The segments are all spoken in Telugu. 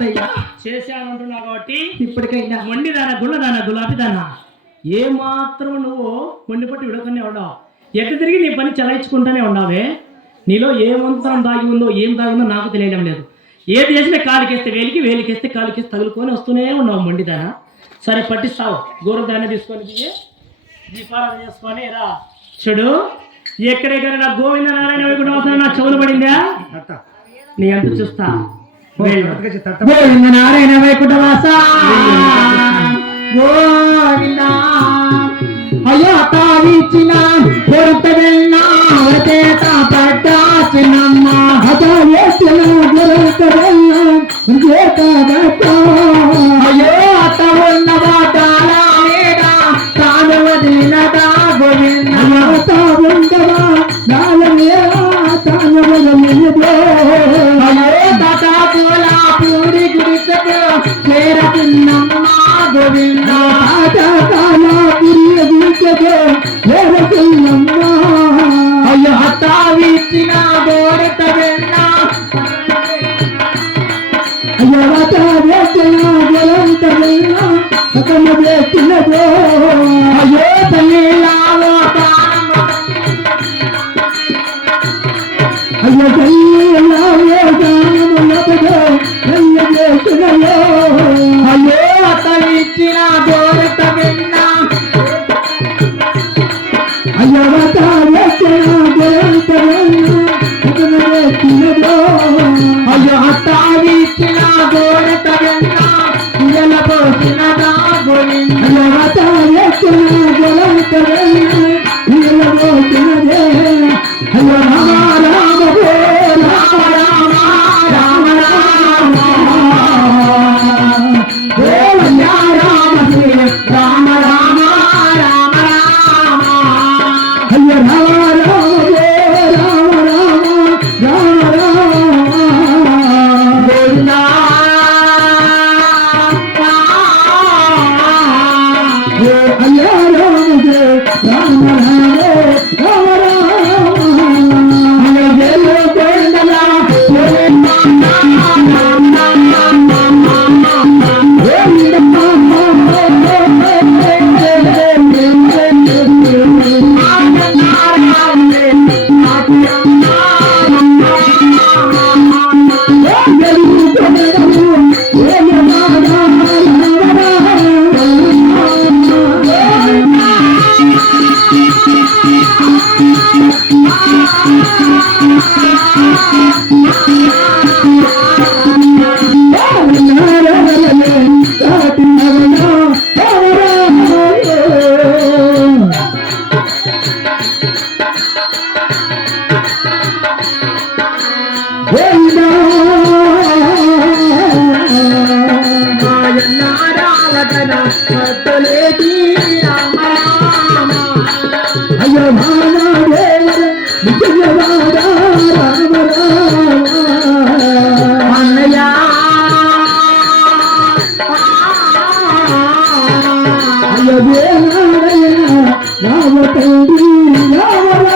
అత్తయ్య చేశానంటున్నావు కాబట్టి ఇప్పటికైనా మొండిదానా గుళ్ళదానా గులాబీదానా ఏ మాత్రం నువ్వు మొండిపట్టి విడకనే ఉన్నావు. ఎటు తిరిగి నీ పని చలాయించుకుంటూనే ఉన్నావే. నీలో ఏ మంత్రం దాగి ఉందో ఏం దాగి ఉందో నాకు తెలియడం లేదు. ఏది చేసినా కాలుకేస్తే వేలికి, వేలికేస్తే కాలుకేస్తే తగులుకొని వస్తూనే ఉన్నావు మొండిదానా. సరే పట్టిస్తావు. గోరుదాన్ని తీసుకొని దీపారాధన చేసుకొని రా. చూడు ఎక్కడెక్కడ నా గోవింద నారాయణ వైకుంఠ నా చెవులు పడిందా నీ అంత చూస్తా. గోవింద నారాయణ వైకుంఠ వాస గోవింద అయ్యో తావిచ్చిన పొరుత వెళ్ళా చేత పడ్డా చిన్నమ్మ అదో వేసిన గొరత వెళ్ళా చేత పడ్డా అయ్యో అత్త ఉన్న వాటాల మీద తాను వదిలినదా గోవింద అత్త ఉండవా నాల మీద తాను వదిలినదో అయ్యో తాత పూల పూరి గుడిసెకు చేరకున్నమ్మ గోవింద తాత పూరి గుడిసెకు చేరకున్నమ్మ అయ్యో అత్తావిచ్చిన గోరత వెళ్ళా అయ్యో అత్తావిచ్చిన గోరత వెళ్ళా అతమ చేసినదో అయ్యో తల్లిలావో అయ్యో తల్లిలావో దానములతో తల్లి చేసినదో అయ్యో అత్తావిచ్చిన గోరత వెళ్ళా అయ్యో అత్తావిచ్చిన గోరత వెళ్ళా అతమ చేసినదో అయ్యో అత్తావిచ్చిన గోరత వెళ్ళా ఇయల పోసినదా గోవింద అయ్యో అత్తావిచ్చిన గోరత వెళ్ళా ఇయల పోసినదే అయ్యో రామ రామ రామ రామ రామ రామ గోవింద రామ రామ రామ రామ రామ అయ్యో రామ రామ రామ రామ గోవింద అయ్యో రామ రామ అయ్యో అన్నయ్య అయ్యో రామ తండ్రి రామ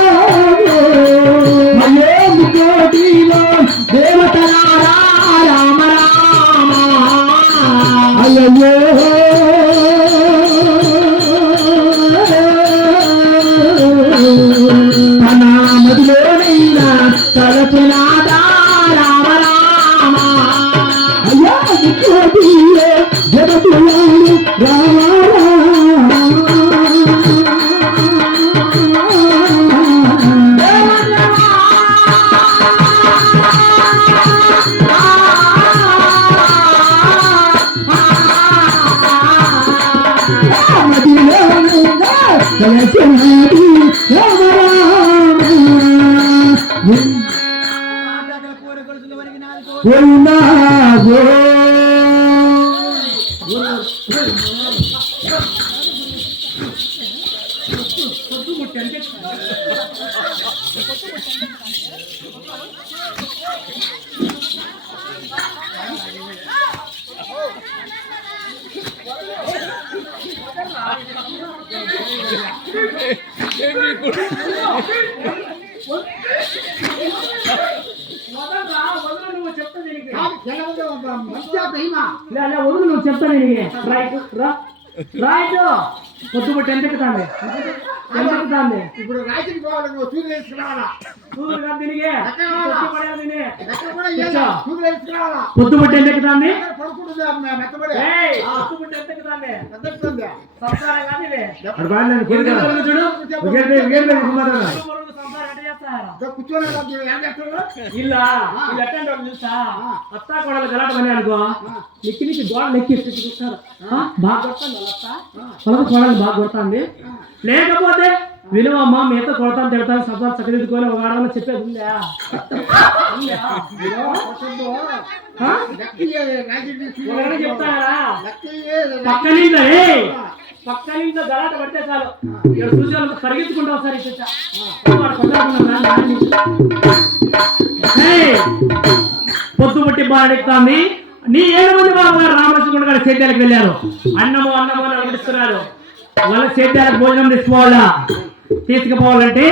అయ్యో కోటిలో దేవతలారా రామ రామ అయ్యో మదిలోనైనా తలపులాదా రామ రామ అయ్యా కోటిలో జగతులాడు రామ నువ్వు చెప్తా లే, వదులు నువ్వు చెప్తాను నీకు రైట్ రైట్ పొద్దుపట్టి ఎంత ఎక్కుతాంది ఎంత ఎక్కుతాంది ఇప్పుడు రాత్రికి పోవాలి నువ్వు చూసి వేసుకురావాలా చూడు కాదు దీనికి పొద్దుపడేది దీని. చూసి వేసుకురావాలా పొద్దుపట్టి ఎంత ఎక్కుతాంది పడుకుంటుంది మెత్తబడి పొద్దుపట్టి ఎంత ఎక్కుతాంది మెత్తబడుతుంది సంసారం కాదు ఇది చూడు సంసారం ఎట్ట చేస్తారు కూర్చొని ఏం చేస్తారు ఇలా వీళ్ళు ఎట్టండి వాళ్ళు చూసా అత్తా కోడలు గలాట పని అనుకో నెక్కి నుంచి గోడ నెక్కి చూస్తారు బాగా కొడతాను వాళ్ళ కోడలు బాగా కొడుతుంది లేకపోతే విలువమ్మ మీతో కొడతాను తిడతాను సభలు చక్కదిద్దుకొని ఒక ఆడవాళ్ళని చెప్పేది ఉందా ఎవరైనా చెప్తారా పక్క నుంచి గలాట పడితే చాలు ఇక్కడ చూసి వాళ్ళకి పరిగెత్తుకుంటూ ఒకసారి పొద్దుపట్టి బాడెక్కుతాంది నీ 7 మంది బాబు గారు రామలక్ష్మణుడు గారు సేద్యాలకు వెళ్ళారు అన్నము అని అనిపిస్తున్నారు వాళ్ళ సేద్యాలకు భోజనం తీసుకుపోవాలంటే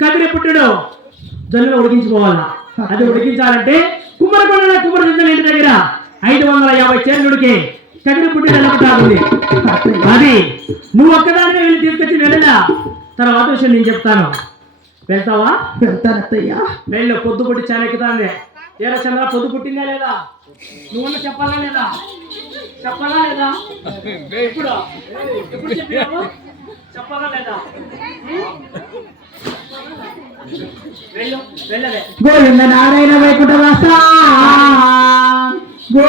కదిరి పుట్టుడు జల్లులో ఉడికించుకోవాలా అది ఉడికించాలంటే కుమ్మరకొండ కుమ్మరి ఇంటి దగ్గర 550 చేనుడికి కదిరి పుట్టి నిలబడుతుంది అది నువ్వు ఒక్కదానినే వెళ్ళి తీసుకొచ్చి వెళ్ళలా తర్వాత విషయం నేను చెప్తాను వెళ్తావా వెళ్తానత్తయ్యా వెళ్ళు పొద్దు పుట్టి చాలా ఎక్కుతాంది ఏరా చంద్ర పొద్దు పుట్టిందా లేదా నువ్వు చెప్పాలా లేదా ఎప్పుడు ఎప్పుడు చెప్పావు చెప్పాలా లేదా వెళ్ళు వెళ్ళలే గోవింద నారాయణ వైకుంఠ వాస గో